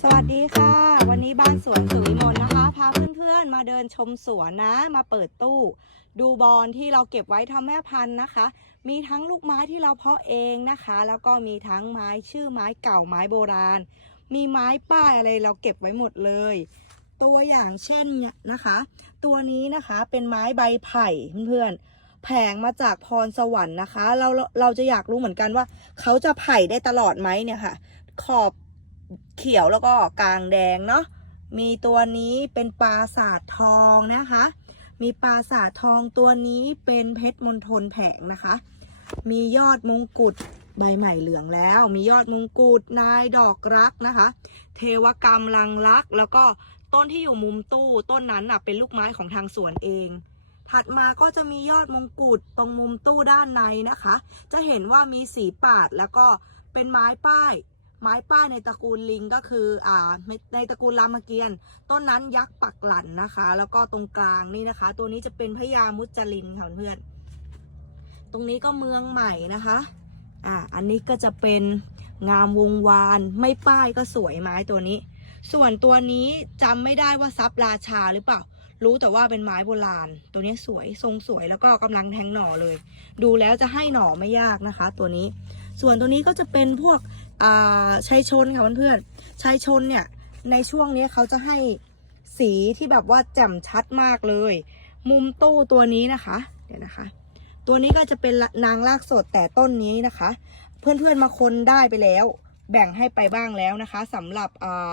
สวัสดีค่ะ วันนี้บ้านสวนสุวิมลนะคะ พาเพื่อนๆมาเดินชมสวนนะ มาเปิดตู้ ดูบอลที่เราเก็บไว้ทำแม่พันธุ์นะคะ มีทั้งลูกไม้ที่เราเพาะเองนะคะ แล้วก็มีทั้งไม้ชื่อไม้เก่าไม้โบราณ มีไม้ป้ายอะไรเราเก็บไว้หมดเลย ตัวอย่างเช่นเนี่ยนะคะ ตัวนี้นะคะเป็นไม้ใบไผ่เพื่อนๆ แผงมาจากพรสวรรค์นะคะ เราเราจะอยากรู้เหมือนกันว่า เขาจะไผ่ได้ตลอดไหมเนี่ยค่ะ ขอบเขียวแล้วก็กลางแดงเนาะมีตัวนี้เป็นปราสาททองนะคะ มีปราสาททองตัวนี้เป็นเพชรมณฑลแผงนะคะ มียอดมงกุฎใบใหม่เหลืองแล้ว มียอดมงกุฎนายดอกรักนะคะ เทวกรรมลังรัก แล้วก็ต้นที่อยู่มุมตู้ต้นนั้นน่ะเป็นลูกไม้ของทางสวนเอง ถัดมาก็จะมียอดมงกุฎตรงมุมตู้ด้านในนะคะ จะเห็นว่ามีสีปาดแล้วก็เป็นไม้ป้าย ไม้ป้ายในตระกูลลิงก็คืออ่าในตระกูลรามเกียรติ์ต้นนั้นยักษ์ปักหลันนะคะ แล้วก็ตรงกลางนี่นะคะ ตัวนี้จะเป็นพญามุจลินค่ะเพื่อนตรงนี้ก็เมืองใหม่นะคะอ่าอันนี้ก็จะเป็นงามวงวานไม่ป้ายก็สวยไม้ตัวนี้ ส่วนตัวนี้จำไม่ได้ว่าซับราชาหรือเปล่า รู้แต่ว่าเป็นไม้โบราณ ตัวนี้สวยทรงสวยแล้วก็กำลังแทงหน่อเลย ดูแล้วจะให้หน่อไม่ยากนะคะ ตัวนี้ ส่วนตัวนี้ก็จะเป็นพวกอ่าชัยชนค่ะเพื่อนๆชัยชนเนี่ยในช่วงนี้เขาจะให้สีที่แบบว่าแจ่มชัดมากเลย มุมตู้ตัวนี้นะคะเดี๋ยวนะคะ ตัวนี้ก็จะเป็นนางลากสดแต่ต้นนี้นะคะ เพื่อนๆมาคนได้ไปแล้ว แบ่งให้ไปบ้างแล้วนะคะสำหรับอ่า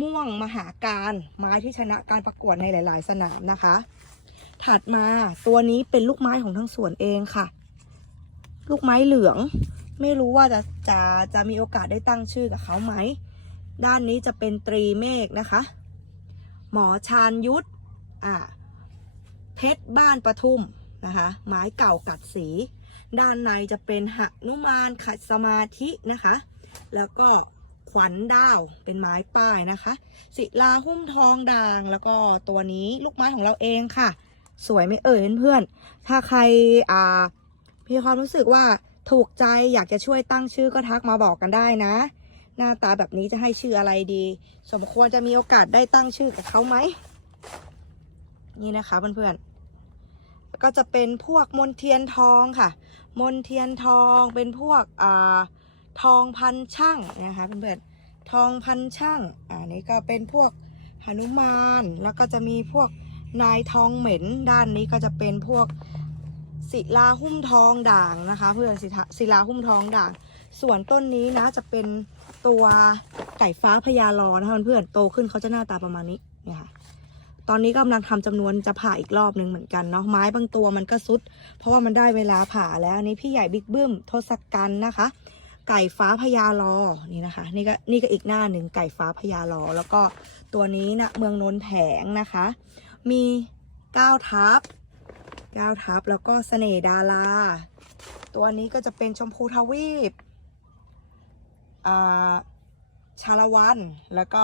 ม่วงมหาการไม้ที่ชนะการประกวดในหลาย ๆ สนามนะคะ ถัดมาตัวนี้เป็นลูกไม้ของทั้งสวนเองค่ะ ลูกไม้เหลือง ไม่รู้ว่าจะจะจะมีโอกาสได้ตั้งชื่อกับเขาไหม ด้านนี้จะเป็นตรีเมฆนะคะ หมอชาญยุทธอ่าเพชรบ้านปทุมนะคะไม้เก่ากัดสี ด้านในจะเป็นหนุมานขัดสมาธินะคะ แล้วก็ วัญดาวเป็นไม้ป้ายนะคะ ศิลาหุ้มทองด่าง แล้วก็ตัวนี้ลูกไม้ของเราเองค่ะ สวยไม่เอ่ยเพื่อนๆถ้าใครอ่ามีความรู้สึกว่าถูกใจอยากจะช่วยตั้งชื่อก็ทักมาบอกกันได้นะ หน้าตาแบบนี้จะให้ชื่ออะไรดี สมควรจะมีโอกาสได้ตั้งชื่อกับเขาไหมนี่นะคะเพื่อนๆก็จะเป็นพวกมนเทียนทองค่ะ มนเทียนทองเป็นพวกอ่าทองพันช่างนะคะเพื่อนๆ ทองพันช่างอ่านี่ก็เป็นพวกหนุมานแล้วก็จะมีพวกนายทองเหม็นด้านนี้ก็จะเป็นพวกศิลาหุ้มทองด่างนะคะเพื่อนศิลาศิลาหุ้มทองด่าง ส่วนต้นนี้นะจะเป็นตัวไก่ฟ้าพญาลอนะคะเพื่อนโตขึ้นเขาจะหน้าตาประมาณนี้เนี่ยค่ะตอนนี้กำลังทำจำนวนจะผ่าอีกรอบหนึ่งเหมือนกันเนาะไม้บางตัวมันก็ซุด เพราะว่ามันได้เวลาผ่าแล้วอันนี้พี่ใหญ่บิ๊กบึ้มทศกัณฐ์นะคะ ไก่ฟ้าพญาลอนี่นะคะ นี่ก็นี่ก็อีกหน้าหนึ่งไก่ฟ้าพญาลอ แล้วก็ตัวนี้นะเมืองนนท์แผงนะคะ มีก้าวทับก้าวทับแล้วก็เสน่ดาราตัวนี้ก็จะเป็นชมพูทวีปอ่าชาละวัน แล้วก็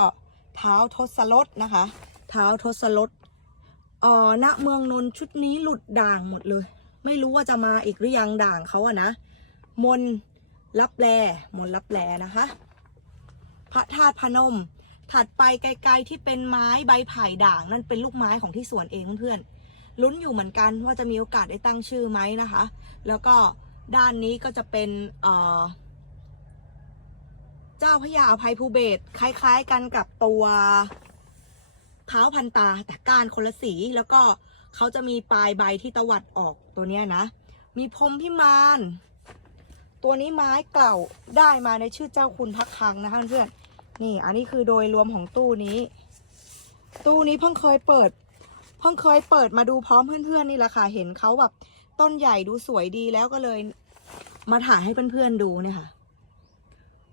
เท้าทศรถนะคะ เท้าทศรถเอ่อณเมืองนนท์ชุดนี้หลุดด่างหมดเลย ไม่รู้ว่าจะมาอีกหรือยังด่างเขาอะนะ มน รับแลมนรับแลนะคะ พระธาตุพนม ถัดไปไกลๆที่เป็นไม้ใบไผ่ด่าง นั่นเป็นลูกไม้ของที่สวนเองเพื่อนๆลุ้นอยู่เหมือนกันว่าจะมีโอกาสได้ตั้งชื่อไหมนะคะ แล้วก็ด้านนี้ก็จะเป็นเอ่อเจ้าพระยาอภัยภูเบศคล้าย ๆ กันกับตัวเท้าพันตาแต่ก้านคนละสีแล้วก็เขาจะมีปลายใบที่ตวัดออกตัวเนี้ยนะ มีพรมพิมาน ตัวนี้ไม้เก่าได้มาในชื่อเจ้าคุณพักคังนะคะเพื่อนนี่อันนี้คือโดยรวมของตู้นี้ ตู้นี้เพิ่งเคยเปิด เพิ่งเคยเปิดมาดูพร้อมเพื่อนๆนี่แหละค่ะเห็นเขาแบบต้นใหญ่ดูสวยดีแล้วก็เลย มาถ่ายให้เพื่อนๆดูเนี่ยค่ะ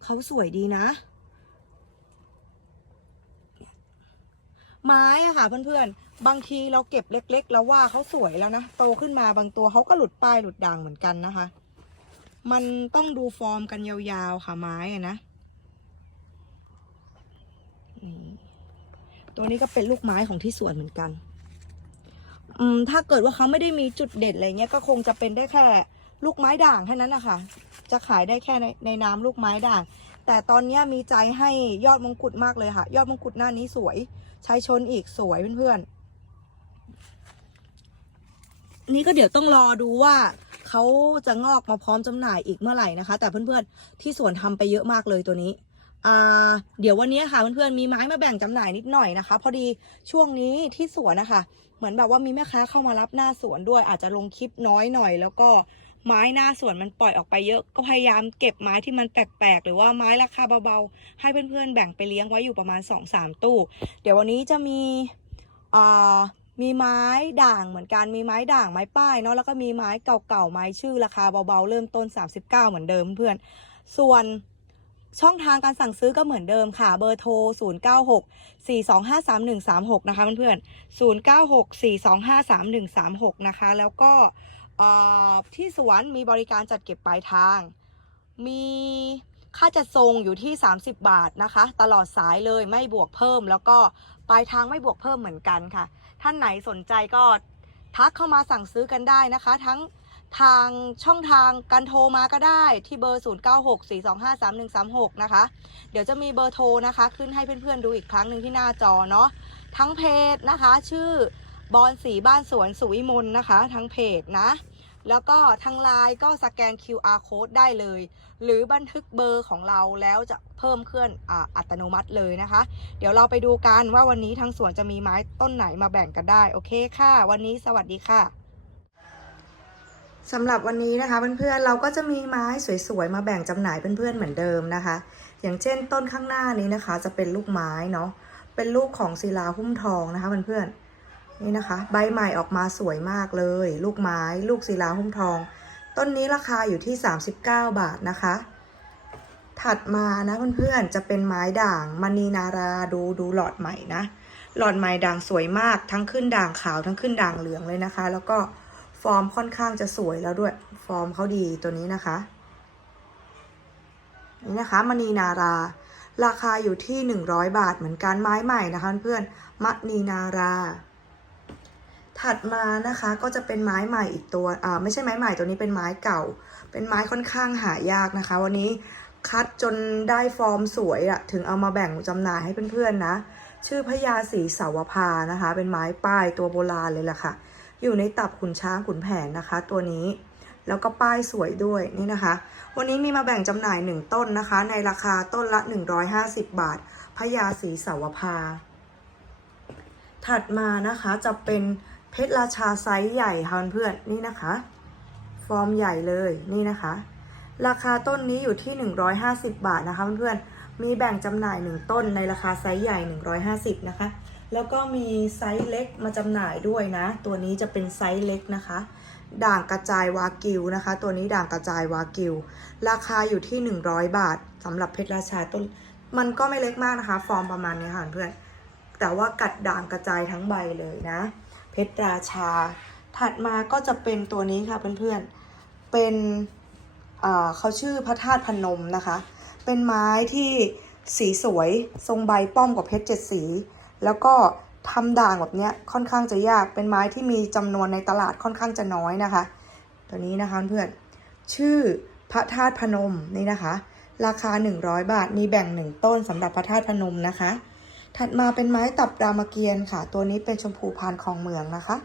เขาสวยดีนะ ไม้อะค่ะเพื่อนๆบางทีเราเก็บเล็ก ๆ แล้วว่าเขาสวยแล้วนะโตขึ้นมาบางตัวเขาก็หลุดป้ายหลุดด่างเหมือนกันนะคะ มันต้องดูฟอร์มกันยาวๆค่ะไม้อะนะนี่ตัวนี้ก็เป็นลูกไม้ของที่สวนเหมือนกัน อืมถ้าเกิดว่าเขาไม่ได้มีจุดเด่นอะไรเงี้ยก็คงจะเป็นได้แค่ ลูกไม้ด่างแค่นั้นนะคะจะขายได้แค่ในในน้ำลูกไม้ด่าง แต่ตอนนี้มีใจให้ยอดมงกุฎมากเลยค่ะ ยอดมงกุฎหน้านี้สวย ใช้ชนอีกสวยเพื่อนๆ นี่ก็เดี๋ยวต้องรอดูว่า เขาจะงอกมาพร้อมจำหน่ายอีกเมื่อไหร่นะคะ แต่เพื่อนๆที่สวนทำไปเยอะมากเลยตัวนี้อ่าเดี๋ยววันนี้ค่ะเพื่อนๆมีไม้มาแบ่งจำหน่ายนิดหน่อยนะคะ พอดีช่วงนี้ที่สวนนะคะเหมือนแบบว่ามีแม่ค้าเข้ามารับหน้าสวนด้วย อาจจะลงคลิปน้อยหน่อย แล้วก็ไม้หน้าสวนมันปล่อยออกไปเยอะก็พยายามเก็บไม้ที่มันแปลกๆ หรือว่าไม้ราคาเบาๆ ให้เพื่อนๆแบ่งไปเลี้ยงไว้อยู่ประมาณ 2-3 ตู้ เดี๋ยววันนี้จะมีอ่า มีไม้ด่างเหมือนกันมีไม้ด่างไม้ป้ายเนาะแล้วก็มีไม้เก่าๆไม้ชื่อราคาเบาๆเริ่มต้น 39 เหมือนเดิมเพื่อนส่วนช่องทางการสั่งซื้อก็เหมือนเดิมค่ะ เบอร์โทร 096 4253136 นะคะเพื่อนๆ096 4253136 นะคะ แล้วก็ที่สวนมีบริการจัดเก็บปลายทาง มีค่าจัดส่งอยู่ที่ 30 บาทนะคะ ตลอดสายเลยไม่บวกเพิ่ม แล้วก็ปลายทางไม่บวกเพิ่มเหมือนกันค่ะ ท่านไหนสนใจก็ทักเข้ามาสั่งซื้อกันได้นะคะ ทั้งทางช่องทางการโทรมาก็ได้ที่เบอร์ 0964253136 นะคะ เดี๋ยวจะมีเบอร์โทรนะคะ ขึ้นให้เพื่อนๆดูอีกครั้งหนึ่งที่หน้าจอเนาะทั้งเพจนะคะ ชื่อบอลสีบ้านสวนสุวิมลนะคะ ทั้งเพจนะ แล้วก็ทางไลน์ก็สแกน QR code ได้เลย หรือบันทึกเบอร์ของเราแล้วจะเพิ่มเคลื่อนออัตโนมัติเลยนะคะ เดี๋ยวเราไปดูกันว่าวันนี้ทางสวนจะมีไม้ต้นไหนมาแบ่งกันได้ โอเคค่ะ วันนี้สวัสดีค่ะสำหรับวันนี้นะคะเพื่อนๆเราก็จะมีไม้สวยๆมาแบ่งจำหน่ายเพื่อนๆเหมือนเดิมนะคะ อย่างเช่นต้นข้างหน้านี้นะคะ จะเป็นลูกไม้เนาะเป็นลูกของศิลาหุ้มทองนะคะเพื่อนๆ นี่นะคะ ใบใหม่ออกมาสวยมากเลย ลูกไม้ ลูกศิลาหุ้มทอง ต้นนี้ราคาอยู่ที่ 39 บาทนะคะ ถัดมานะเพื่อนๆ จะเป็นไม้ด่างมณีนาราดูดูหลอดใหม่นะ หลอดใหม่ด่างสวยมากทั้งขึ้นด่างขาวทั้งขึ้นด่างเหลืองเลยนะคะ แล้วก็ฟอร์มค่อนข้างจะสวยแล้วด้วย ฟอร์มเขาดีตัวนี้นะคะ นี่นะคะมณีนารา ราคาอยู่ที่ 100 บาทเหมือนกันไม้ใหม่นะคะเพื่อนมณีนารา ถัดมานะคะก็จะเป็นไม้ใหม่อีกตัวอ่าไม่ใช่ไม้ใหม่ตัวนี้เป็นไม้เก่า เป็นไม้ค่อนข้างหายากนะคะ วันนี้คัดจนได้ฟอร์มสวยอะถึงเอามาแบ่งจำหน่ายให้เพื่อนๆนะ ชื่อพญาศรีเสาวภานะคะ เป็นไม้ป้ายตัวโบราณเลยล่ะค่ะ อยู่ในตับขุนช้างขุนแผนนะคะ ตัวนี้แล้วก็ป้ายสวยด้วยนี่นะคะ วันนี้มีมาแบ่งจำหน่าย 1 ต้นนะคะ ในราคาต้นละ 150 บาทพญาศรีเสาวภาถัดมานะคะจะเป็น เพชรราชาไซส์ใหญ่ค่ะเพื่อนๆนี่นะคะ ฟอร์มใหญ่เลยนี่นะคะ ราคาต้นนี้อยู่ที่ 150 บาทนะคะเพื่อนๆมีแบ่งจำหน่าย 1 ต้นในราคาไซส์ใหญ่ 150 นะคะ แล้วก็มีไซส์เล็กมาจำหน่ายด้วยนะ ตัวนี้จะเป็นไซส์เล็กนะคะ ด่างกระจายวากิวนะคะ ตัวนี้ด่างกระจายวากิว ราคาอยู่ที่ 100 บาทสำหรับเพชรราชาต้น มันก็ไม่เล็กมากนะคะ ฟอร์มประมาณนี้ค่ะเพื่อนแต่ว่ากัดด่างกระจายทั้งใบเลยนะ เพชรราชา ถัดมาก็จะเป็นตัวนี้ค่ะเพื่อนๆ เป็นเขาชื่อพระธาตุพนมนะคะ เป็นไม้ที่สีสวยทรงใบป้อมกว่าเพชรเจ็ดสี แล้วก็ทำด่างแบบเนี้ยค่อนข้างจะยากเป็นไม้ที่มีจำนวนในตลาดค่อนข้างจะน้อยนะคะ ตัวนี้นะคะเพื่อนชื่อพระธาตุพนมนี่นะคะ ราคา 100 บาทมีแบ่งหนึ่งต้นสำหรับพระธาตุพนมนะคะ ถัดมาเป็นไม้ตับรามเกียรติ์ค่ะ ตัวนี้เป็นชมพูพานของเมืองนะคะ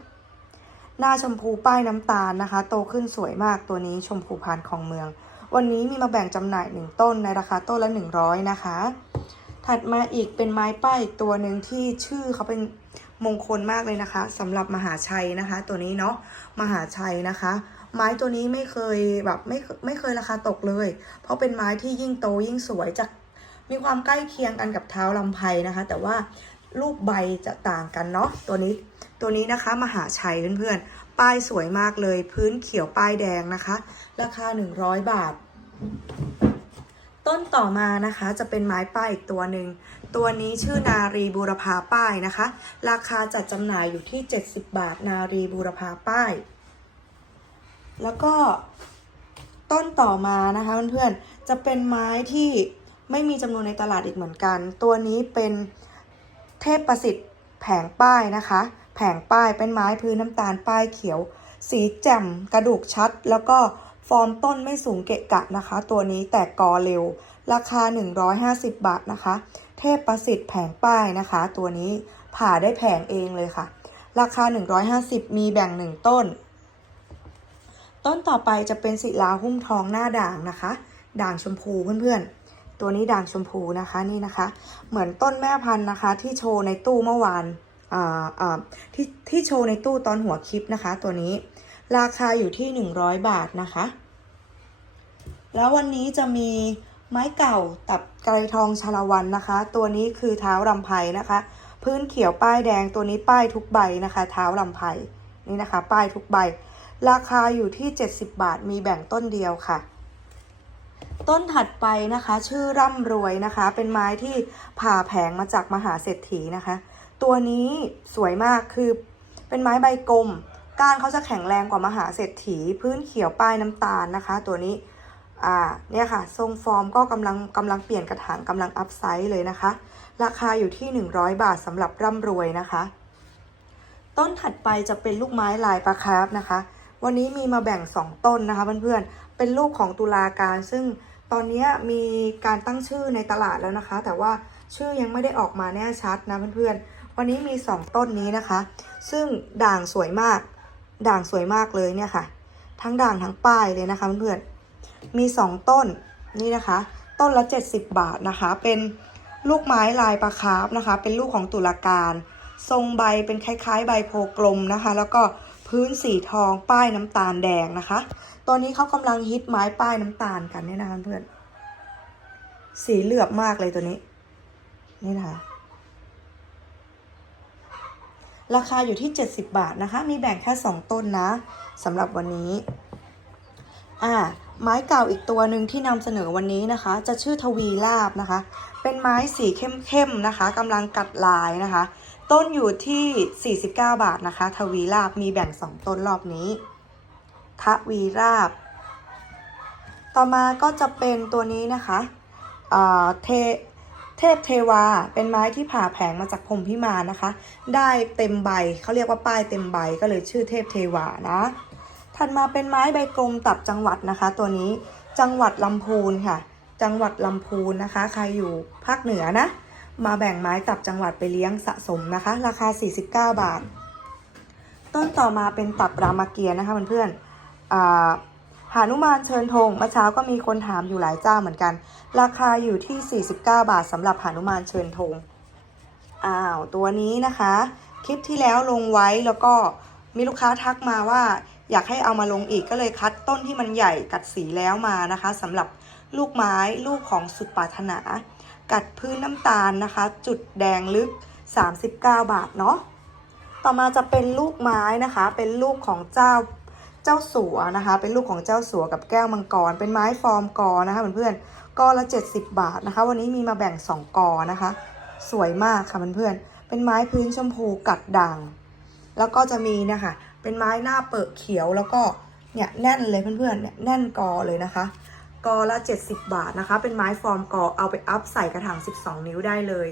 หน้าชมพูป้ายน้ำตาลนะคะ โตขึ้นสวยมากตัวนี้ชมพูพานของเมือง วันนี้มีมาแบ่งจำหน่ายหนึ่งต้นในราคาต้นละ 100 นะคะ ถัดมาอีกเป็นไม้ป้ายอีกตัวหนึ่งที่ชื่อเขาเป็นมงคลมากเลยนะคะสำหรับมหาชัยนะคะ ตัวนี้เนาะมหาชัยนะคะ ไม้ตัวนี้ไม่เคยแบบไม่ไม่เคยราคาตกเลย เพราะเป็นไม้ที่ยิ่งโตยิ่งสวยจะ มีความใกล้เคียงกันกับเท้าลำไพนะคะ แต่ว่ารูปใบจะต่างกันเนาะตัวนี้ตัวนี้นะคะมหาชัยเพื่อนๆ ป้ายสวยมากเลย พื้นเขียวป้ายแดงนะคะ ราคา 100 บาท ต้นต่อมานะคะจะเป็นไม้ป้ายอีกตัวหนึ่ง ตัวนี้ชื่อนารีบูรพาป้ายนะคะ ราคาจัดจำหน่ายอยู่ที่ 70 บาท นารีบูรพาป้าย แล้วก็ต้นต่อมานะคะเพื่อนๆ จะเป็นไม้ที่ ไม่มีจำนวนในตลาดอีกเหมือนกัน ตัวนี้เป็นเทพประสิทธิ์แผงป้ายนะคะ แผงป้ายเป็นไม้พื้นน้ำตาลป้ายเขียว สีแจ่มกระดูกชัด แล้วก็ฟอร์มต้นไม่สูงเกะกะนะคะ ตัวนี้แต่กอเร็ว ราคา 150 บาทนะคะ เทพประสิทธิ์แผงป้ายนะคะ ตัวนี้ผ่าได้แผงเองเลยค่ะ ราคา 150 มีแบ่ง 1 ต้น ต้นต่อไปจะเป็นศิลาหุ้มทองหน้าด่างนะคะ ด่างชมพูเพื่อนๆ ตัวนี้ด่างชมพูนะคะนี่นะคะ เหมือนต้นแม่พันธุ์นะคะ ที่โชว์ในตู้เมื่อวานอ่าอ่าที่ที่โชว์ในตู้ตอนหัวคลิปนะคะ ตัวนี้ราคาอยู่ที่ 100 บาทนะคะ แล้ววันนี้จะมีไม้เก่าตับไกรทองชาละวันนะคะ ตัวนี้คือเท้ารำไพนะคะ พื้นเขียวป้ายแดงตัวนี้ป้ายทุกใบนะคะ เท้ารำไพนี่นะคะ ป้ายทุกใบ ราคาอยู่ที่ 70 บาทมีแบ่งต้นเดียวค่ะ ต้นถัดไปนะคะ ชื่อร่ำรวยนะคะ เป็นไม้ที่ผ่าแผงมาจากมหาเศรษฐีนะคะ ตัวนี้สวยมากคือเป็นไม้ใบกลม ก้านเขาจะแข็งแรงกว่ามหาเศรษฐี พื้นเขียวป้ายน้ำตาลนะคะ ตัวนี้อ่าเนี่ยค่ะ ทรงฟอร์มก็กำลังกำลังเปลี่ยนกระถางกำลังอัพไซส์เลยนะคะ ราคาอยู่ที่ 100 บาทสำหรับร่ำรวยนะคะ ต้นถัดไปจะเป็นลูกไม้ลายปลาคาร์ฟนะคะ วันนี้มีมาแบ่ง 2 ต้นนะคะเพื่อนๆเป็นลูกของตุลาการซึ่ง ตอนนี้มีการตั้งชื่อในตลาดแล้วนะคะ แต่ว่าชื่อยังไม่ได้ออกมาแน่ชัดนะเพื่อนๆ วันนี้มี 2 ต้นนี้นะคะ ซึ่งด่างสวยมาก ด่างสวยมากเลยเนี่ยค่ะ ทั้งด่างทั้งป้ายเลยนะคะเพื่อนๆ มี 2 ต้นนี่นะคะ ต้นละ 70 บาทนะคะ เป็นลูกไม้ลายปลาคาร์ฟนะคะ เป็นลูกของตุลาการ ทรงใบเป็นคล้ายๆ ใบโพกลมนะคะ แล้วก็ พื้นสีทองป้ายน้ำตาลแดงนะคะ ตอนนี้เขากำลังฮิตไม้ป้ายน้ำตาลกันเนี่ยนะคะเพื่อน สีเหลือบมากเลยตัวนี้ นี่นะคะ ราคาอยู่ที่ 70 บาทนะคะ มีแบ่งแค่ 2 ต้นนะสำหรับวันนี้ อ่า ไม้เก่าอีกตัวหนึ่งที่นำเสนอวันนี้นะคะ จะชื่อทวีลาบนะคะ เป็นไม้สีเข้มๆนะคะกำลังกัดลายนะคะ ต้นอยู่ที่ 49 บาทนะคะ ทวีลาบมีแบ่ง 2 ต้นรอบนี้ทวีราบ ต่อมาก็จะเป็นตัวนี้นะคะอ่าเทเทพเทวาเป็นไม้ที่ผ่าแผงมาจากพรมพิมานนะคะ ได้เต็มใบเขาเรียกว่าป้ายเต็มใบก็เลยชื่อเทพเทวานะถัดมาเป็นไม้ใบกลมตับจังหวัดนะคะ ตัวนี้จังหวัดลำพูนค่ะ จังหวัดลำพูนนะคะ ใครอยู่ภาคเหนือนะ มาแบ่งไม้ตับจังหวัดไปเลี้ยงสะสมนะคะ ราคา 49 บาท ต้นต่อมาเป็นตับรามเกียร์นะคะเพื่อนๆอ่าหานุมานเชิญธงเมื่อเช้าก็มีคนถามอยู่หลายเจ้าเหมือนกัน ราคาอยู่ที่ 49 บาทสำหรับหานุมานเชิญธงอ้าวตัวนี้นะคะ คลิปที่แล้วลงไว้แล้วก็มีลูกค้าทักมาว่าอยากให้เอามาลงอีกก็เลยคัดต้นที่มันใหญ่กัดสีแล้วมานะคะสำหรับลูกไม้ลูกของสุดปรารถนา กัดพื้นน้ำตาลนะคะ จุดแดงลึก 39 บาทเนาะต่อมาจะเป็นลูกไม้นะคะ เป็นลูกของเจ้าเจ้าสัวนะคะ เป็นลูกของเจ้าสัวกับแก้วมังกร เป็นไม้ฟอร์มกอนะคะเพื่อนๆกอละ 70 บาทนะคะ วันนี้มีมาแบ่ง 2 กอนะคะ สวยมากค่ะเพื่อนๆเป็นไม้พื้นชมพูกัดด่าง แล้วก็จะมีนะคะเป็นไม้หน้าเปิดเขียวแล้วก็เนี่ยแน่นเลยเพื่อนๆเนี่ยแน่นกอเลยนะคะ กอละ 70 บาทนะคะ เป็นไม้ฟอร์มกอเอาไปอัพใส่กระถาง 12 นิ้วได้เลย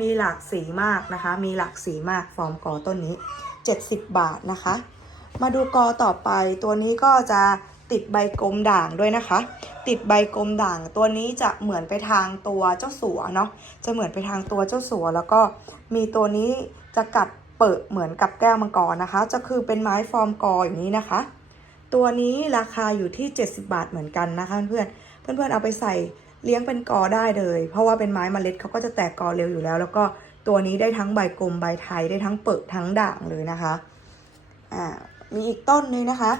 มีหลากสีมากนะคะ มีหลากสีมากฟอร์มกอต้นนี้ 70 บาทนะคะ มาดูกอต่อไปตัวนี้ก็จะติดใบกลมด่างด้วยนะคะ ติดใบกลมด่าง ตัวนี้จะเหมือนไปทางตัวเจ้าสัวเนาะ จะเหมือนไปทางตัวเจ้าสัว แล้วก็มีตัวนี้จะกัดเปิดเหมือนกับแก้วมังกรนะคะ จะคือเป็นไม้ฟอร์มกออย่างนี้นะคะ ตัวนี้ราคาอยู่ที่ 70 บาทเหมือนกันนะคะ เพื่อนๆเพื่อนเอาไปใส่เลี้ยงเป็นกอได้เลย เพราะว่าเป็นไม้เมล็ดเขาก็จะแตกกอเร็วอยู่แล้ว แล้วก็ตัวนี้ได้ทั้งใบกลมใบไทยได้ทั้งเปิดทั้งด่างเลยนะคะอ่ามีอีกต้นนึงนะคะ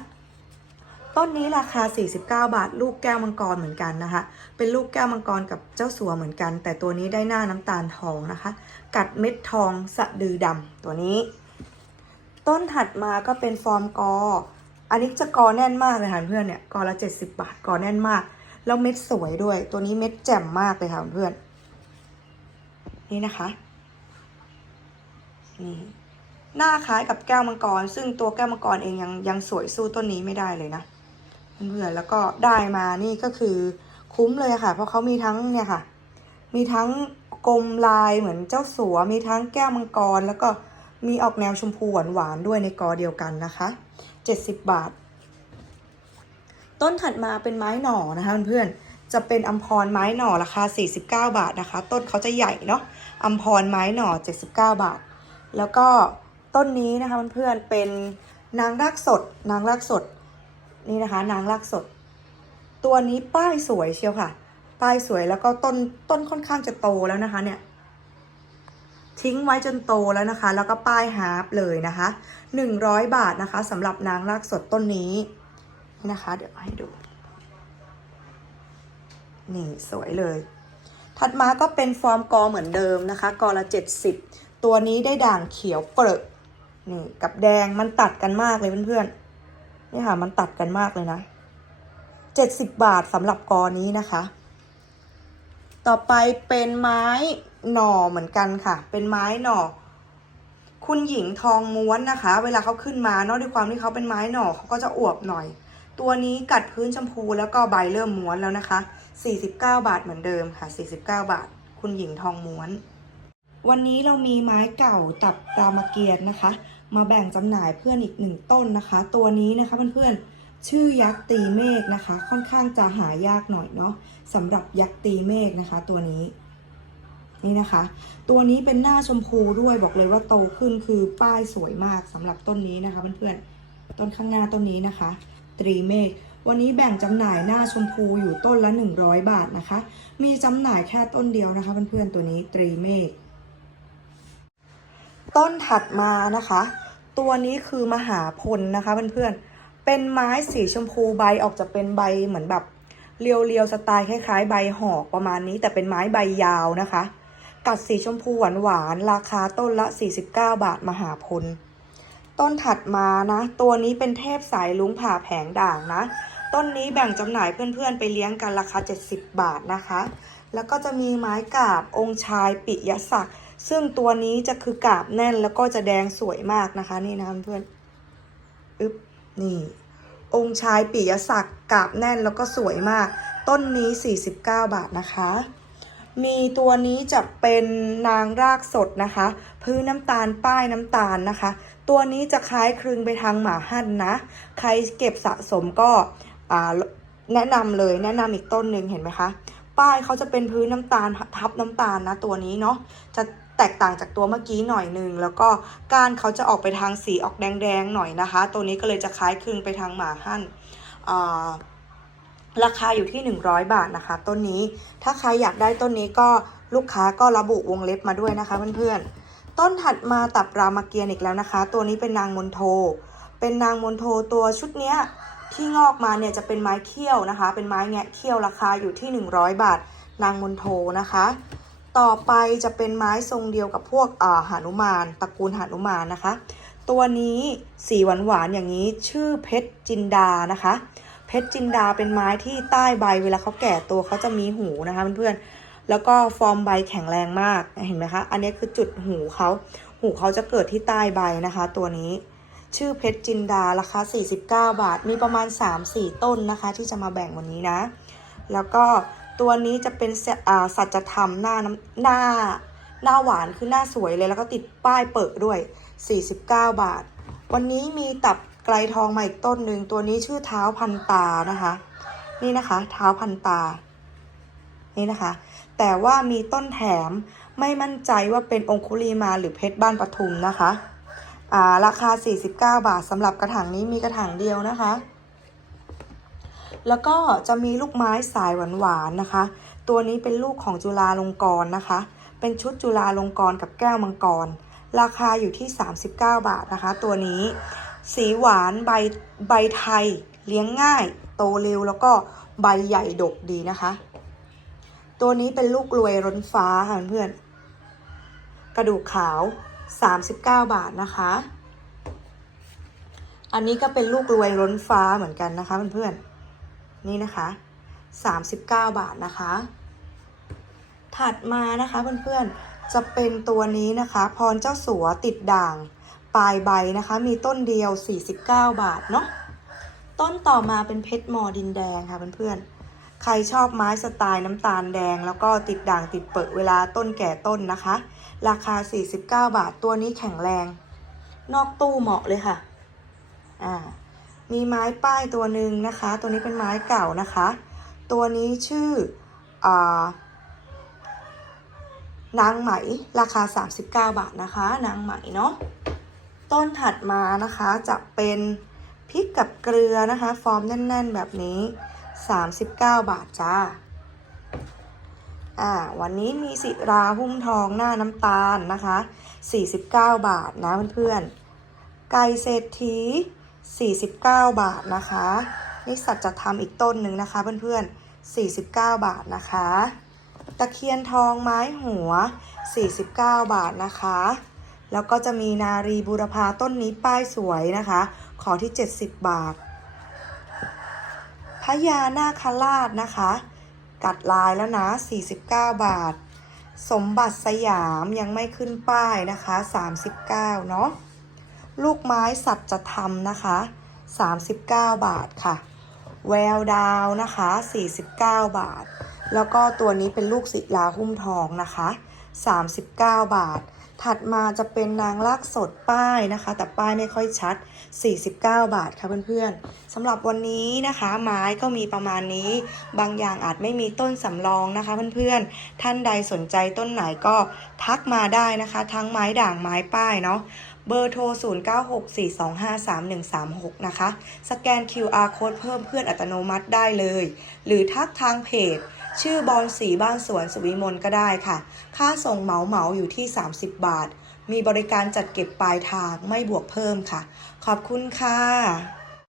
ต้นนี้ราคา 49 บาท ลูกแก้วมังกรเหมือนกันนะคะ เป็นลูกแก้วมังกรกับเจ้าสัวเหมือนกัน แต่ตัวนี้ได้หน้าน้ำตาลทองนะคะ กัดเม็ดทองสะดือดำตัวนี้ ต้นถัดมาก็เป็นฟอร์มกอ อันนี้จะกอแน่นมากเลยค่ะเพื่อนเนี่ยกอละ70บาทกอแน่นมาก แล้วเม็ดสวยด้วย ตัวนี้เม็ดแจ่มมากเลยค่ะเพื่อน นี่นะคะนี่หน้าคล้ายกับแก้วมังกร ซึ่งตัวแก้วมังกรเองยังยังสวยสู้ต้นนี้ไม่ได้เลยนะเพื่อนแล้วก็ได้มานี่ก็คือคุ้มเลยค่ะ เพราะเขามีทั้งเนี่ยค่ะ มีทั้งกลมลายเหมือนเจ้าสัว มีทั้งแก้วมังกร แล้วก็มีออกแนวชมพูหวานๆด้วยในกอเดียวกันนะคะ 70 บาท ต้นถัดมาเป็นไม้หน่อนะคะเพื่อนๆจะเป็นอัมพรไม้หน่อราคา 49 บาทนะคะ ต้นเขาจะใหญ่เนาะอัมพรไม้หน่อ 79 บาท แล้วก็ต้นนี้นะคะเพื่อนๆเป็นนางรากสด นางรากสดนี่นะคะ นางรากสด ตัวนี้ป้ายสวยเชียวค่ะ ป้ายสวยแล้วก็ต้นต้นค่อนข้างจะโตแล้วนะคะเนี่ย ทิ้งไว้จนโตแล้วนะคะ แล้วก็ป้ายฮาร์ปเลยนะคะ 100 บาทนะคะสำหรับนางรากสดต้นนี้นี่นะคะ เดี๋ยวให้ดู นี่สวยเลย ถัดมาก็เป็นฟอร์มกอเหมือนเดิมนะคะ กอละ 70 ตัวนี้ได้ด่างเขียวเปรอะนี่กับแดงมันตัดกันมากเลยเพื่อนๆ นี่ค่ะมันตัดกันมากเลยนะ 70 บาทสำหรับกอนี้นะคะ ต่อไปเป็นไม้ หน่อเหมือนกันค่ะ เป็นไม้หน่อ คุณหญิงทองม้วนนะคะ เวลาเขาขึ้นมาเนอกด้วยความที่เขาเป็นไม้หน่อเขาก็จะอวบหน่อย ตัวนี้กัดพื้นชมพูแล้วก็ใบเริ่มม้วนแล้วนะคะ 49 บาทเหมือนเดิมค่ะ 49 บาท คุณหญิงทองม้วน วันนี้เรามีไม้เก่าตับรามเกียรตินะคะ มาแบ่งจำหน่ายเพื่อนอีกหนึ่งต้นนะคะ ตัวนี้นะคะเพื่อนๆชื่อยักษ์ตีเมฆนะคะ ค่อนข้างจะหายากหน่อยเนาะสำหรับยักษ์ตีเมฆนะคะ ตัวนี้ นี่นะคะ ตัวนี้เป็นหน้าชมพูด้วยบอกเลยว่าโตขึ้นคือป้ายสวยมากสำหรับต้นนี้นะคะเพื่อนๆต้นข้างหน้าต้นนี้นะคะ ตรีเมฆวันนี้แบ่งจำหน่ายหน้าชมพูอยู่ต้นละ 100 บาทนะคะ มีจำหน่ายแค่ต้นเดียวนะคะเพื่อนๆตัวนี้ตรีเมฆต้นถัดมานะคะ ตัวนี้คือมหาพลนะคะเพื่อนๆเป็นไม้สีชมพูใบออกจะเป็นใบเหมือนแบบเรียวๆสไตล์คล้ายๆ ใบหอกประมาณนี้แต่เป็นไม้ใบยาวนะคะ กัดสีชมพูหวานๆราคาต้นละ 49 บาทมหาพล ต้นถัดมานะ ตัวนี้เป็นเทพสายลุงผ่าแผงด่างนะ ต้นนี้แบ่งจำหน่ายเพื่อนๆ ไปเลี้ยงกันราคา 70 บาทนะคะ แล้วก็จะมีไม้กาบองค์ชายปิยศักดิ์ซึ่งตัวนี้จะคือกาบแน่นแล้วก็จะแดงสวยมากนะคะ นี่นะเพื่อนอึ๊บนี่ องค์ชายปิยศักดิ์กาบแน่นแล้วก็สวยมาก ต้นนี้ 49 บาทนะคะ มีตัวนี้จะเป็นนางรากสดนะคะ พื้นน้ำตาลป้ายน้ำตาลนะคะ ตัวนี้จะคล้ายคลึงไปทางหมาหั่นนะ ใครเก็บสะสมก็แนะนำเลยแนะนำอีกต้นหนึ่งเห็นไหมคะ ป้ายเขาจะเป็นพื้นน้ำตาลทับน้ำตาลนะตัวนี้เนาะจะแตกต่างจากตัวเมื่อกี้หน่อยหนึ่งแล้วก็ก้านเขาจะออกไปทางสีออกแดงๆหน่อยนะคะ ตัวนี้ก็เลยจะคล้ายคลึงไปทางหมาหั่นอ่า ราคาอยู่ที่ 100 บาทนะคะ ต้นนี้ ถ้าใครอยากได้ต้นนี้ก็ลูกค้าก็ระบุวงเล็บมาด้วยนะคะเพื่อนๆ ต้นถัดมาตับรามเกียรติอีกแล้วนะคะ ตัวนี้เป็นนางมนโท เป็นนางมนโทตัวชุดเนี้ยที่งอกมาเนี่ยจะเป็นไม้เขี้ยวนะคะ เป็นไม้แงะเขี้ยวราคาอยู่ที่ 100 บาท นางมนโทนะคะ ต่อไปจะเป็นไม้ทรงเดียวกับพวกอ่าหานุมานตระกูลหานุมานนะคะ ตัวนี้สีหวานหวานๆอย่างนี้ชื่อเพชรจินดานะคะ เพชรจินดาเป็นไม้ที่ใต้ใบเวลาเขาแก่ตัวเขาจะมีหูนะคะเพื่อนๆแล้วก็ฟอร์มใบแข็งแรงมากเห็นไหมคะอันนี้คือจุดหูเขาหูเขาจะเกิดที่ใต้ใบนะคะ ตัวนี้ ชื่อเพชรจินดาราคา 49 บาท มีประมาณ 3-4 ต้นนะคะ ที่จะมาแบ่งวันนี้นะ แล้วก็ตัวนี้จะเป็นส,สัจธรรมหน้าน้ำหน้าหน้าหวานคือหน้าสวยเลยแล้วก็ติดป้ายเปิดด้วย 49 บาท วันนี้มีตับ ไกลทองมาอีกต้นหนึ่งตัวนี้ชื่อเท้าพันตานะคะ นี่นะคะ เท้าพันตา นี่นะคะ แต่ว่ามีต้นแถมไม่มั่นใจว่าเป็นองคุลีมาหรือเพชรบ้านปทุมนะคะอ่าราคา 49 บาทสำหรับกระถางนี้มีกระถางเดียวนะคะ แล้วก็จะมีลูกไม้สายหวานๆนะคะ ตัวนี้เป็นลูกของจุฬาลงกรณ์นะคะ เป็นชุดจุฬาลงกรณ์กับแก้วมังกร ราคาอยู่ที่ 39 บาทนะคะ ตัวนี้ สีหวานใบใบไทยเลี้ยงง่าย โตเร็วแล้วก็ใบใหญ่ดกดีนะคะ ตัวนี้เป็นลูกรวยร้นฟ้าค่ะเพื่อน กระดูกขาว 39 บาทนะคะ อันนี้ก็เป็นลูกรวยร้นฟ้าเหมือนกันนะคะเพื่อนๆนี่นะคะ 39 บาทนะคะ ถัดมานะคะเพื่อนๆจะเป็นตัวนี้นะคะ พรเจ้าสัวติดด่าง ปลายใบนะคะ มีต้นเดียว 49 บาทเนาะต้นต่อมาเป็นเพชรมอดินแดงค่ะเพื่อนๆใครชอบไม้สไตล์น้ำตาลแดง แล้วก็ติดด่างติดเปิดเวลาต้นแก่ต้นนะคะ ราคา 49 บาท ตัวนี้แข็งแรง นอกตู้เหมาะเลยค่ะอ่ามีไม้ป้ายตัวหนึ่งนะคะ ตัวนี้เป็นไม้เก่านะคะ ตัวนี้ชื่ออานางไหม ราคา 39 บาทนะคะ นางไหมเนาะ ต้นถัดมานะคะจะเป็นพริกกับเกลือนะคะ ฟอร์มแน่น ๆ แบบนี้ 39 บาทจ้าอ่าวันนี้มีสิราหุ้มทองหน้าน้ำตาลนะคะ 49 บาทนะเพื่อนๆ ไก่เศรษฐี 49 บาทนะคะนี่สัจจะทำอีกต้นหนึ่งนะคะเพื่อนๆ 49 บาทนะคะ ตะเคียนทองไม้หัว 49 บาทนะคะ แล้วก็จะมีนารีบูรพาต้นนี้ป้ายสวยนะคะ ขอที่ 70 บาทพญานาคราชนะคะ กัดลายแล้วนะ 49 บาท สมบัติสยามยังไม่ขึ้นป้ายนะคะ 39 เนาะลูกไม้สัจธรรมนะคะ 39 บาทค่ะ แววดาวนะคะ 49 บาท แล้วก็ตัวนี้เป็นลูกศิลาหุ้มทองนะคะ 39 บาท ถัดมาจะเป็นนางลากสดป้ายนะคะ แต่ป้ายไม่ค่อยชัด 49 บาทค่ะเพื่อนๆสำหรับวันนี้นะคะ ไม้ก็มีประมาณนี้ บางอย่างอาจไม่มีต้นสำรองนะคะเพื่อนๆ ท่านใดสนใจต้นไหนก็ทักมาได้นะคะ ทั้งไม้ด่างไม้ป้ายเนาะเบอร์โทร 0964253136 นะคะ สแกน QR code เพิ่มเพื่อนอัตโนมัติได้เลย หรือทักทางเพจ ชื่อบอลสีบ้านสวนสุวิมลก็ได้ค่ะ ค่าส่งเหมาเหมาอยู่ที่ 30 บาท มีบริการจัดเก็บปลายทางไม่บวกเพิ่มค่ะ ขอบคุณค่ะ